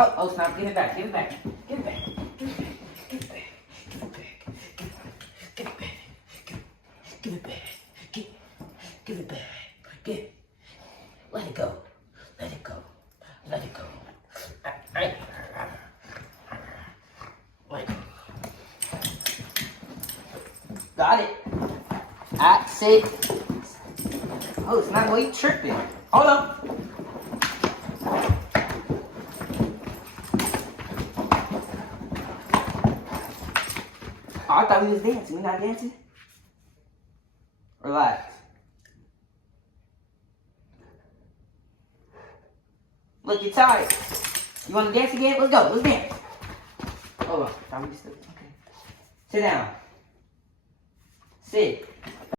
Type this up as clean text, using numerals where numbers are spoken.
Oh, snap. Give it back. Give it back. Give it back. Give it back. Give it back. Give it back. Give it back. Give it back. Give it back. Give it. Let it go. Let it go. Let it go. Let it go. Got it. Sit. Oh, it's not really tripping. Hold up. Oh, I thought we was dancing. We not dancing? Relax. Look, you're tired. You want to dance again? Let's go. Let's dance. Hold on. Thought we still. Okay. Sit down. Sit.